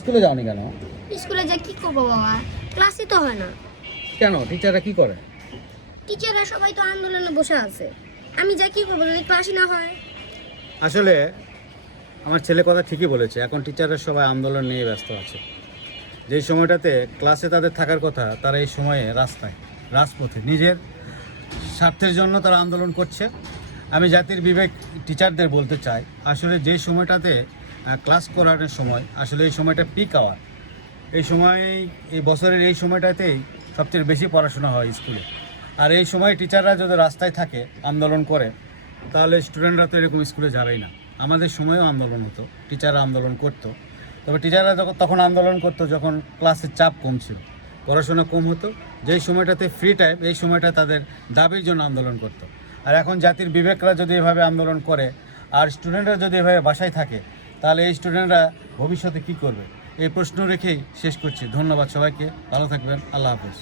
স্কুলে যাওনি কেন? স্কুলে যা কি করবো বাবা, ক্লাসই তো হয় না। কেন, টিচাররা কি করে? টিচাররা সবাই তো আন্দোলনে বসে আছে, আমি যা কি করবো যদি ক্লাসই না হয়। আসলে আমার ছেলে কথা ঠিকই বলেছে, এখন টিচাররা সবাই আন্দোলন নিয়ে ব্যস্ত আছে। যেই সময়টাতে ক্লাসে তাদের থাকার কথা, তারা এই সময়ে রাস্তায়, রাজপথে নিজের স্বার্থের জন্য তারা আন্দোলন করছে। আমি জাতির বিবেক টিচারদের বলতে চাই, আসলে যেই সময়টাতে ক্লাস করানোর সময়, আসলে এই সময়টা পিক আওয়ার, এই সময়েই, এই বছরের এই সময়টাতেই সবচেয়ে বেশি পড়াশোনা হয় স্কুলে। আর এই সময় টিচাররা যদি রাস্তায় থাকে, আন্দোলন করে, তাহলে স্টুডেন্টরা তো এরকম স্কুলে যাবেই না। আমাদের সময়েও আন্দোলন হতো, টিচাররা আন্দোলন করতো, তবে টিচাররা তখন আন্দোলন করতো যখন ক্লাসের চাপ কম ছিল, পড়াশোনা কম হতো। যেই সময়টাতে ফ্রি টাইম, এই সময়টা তাদের দাবির জন্য আন্দোলন করতো। আর এখন জাতির বিবেকরা যদি এভাবে আন্দোলন করে, আর স্টুডেন্টরা যদি এভাবে বাসায় থাকে, তাহলে এই স্টুডেন্টরা ভবিষ্যতে কী করবে? এই প্রশ্ন রেখেই শেষ করছি। ধন্যবাদ সবাইকে, ভালো থাকবেন, আল্লাহ হাফেজ।